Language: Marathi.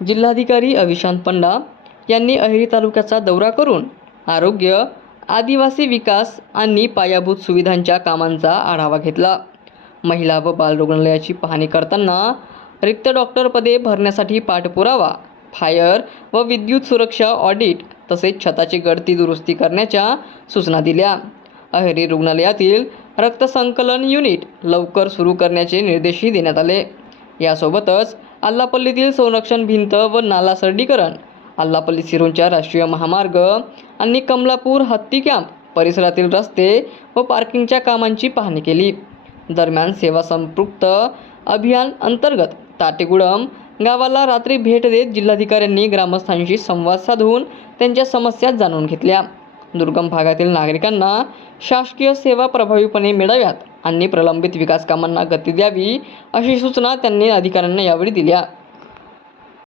जिल्हाधिकारी अविशांत पंडा यांनी अहेरी तालुक्याचा दौरा करून आरोग्य, आदिवासी विकास आणि पायाभूत सुविधांच्या कामांचा आढावा घेतला। महिला व बाल रुग्णालयाची पाहणी करताना रिक्त डॉक्टर पदे भरण्यासाठी पाठपुरावा, फायर व विद्युत सुरक्षा ऑडिट तसेच छताची गळती दुरुस्ती करण्याच्या सूचना दिल्या। अहेरी रुग्णालयातील रक्तसंकलन युनिट लवकर सुरू करण्याचे निर्देशही देण्यात आले। यासोबतच आल्लापल्लीतील संरक्षण भिंत व नाला सरळीकरण, आल्लापल्ली सिरोंचा राष्ट्रीय महामार्ग आणि कमलापूर हत्ती कॅम्प परिसरातील रस्ते व पार्किंगच्या कामांची पाहणी केली। दरम्यान सेवा संपृक्त अभियान अंतर्गत ताटेगुडम गावाला रात्री भेट देत जिल्हाधिकाऱ्यांनी ग्रामस्थांशी संवाद साधून त्यांच्या समस्या जाणून घेतल्या। दुर्गम भागातील नागरिकांना शासकीय सेवा प्रभावीपणे मिळाव्यात आणि प्रलंबित विकास कामांना गती द्यावी अशी सूचना त्यांनी अधिकाऱ्यांना यावेळी दिल्या।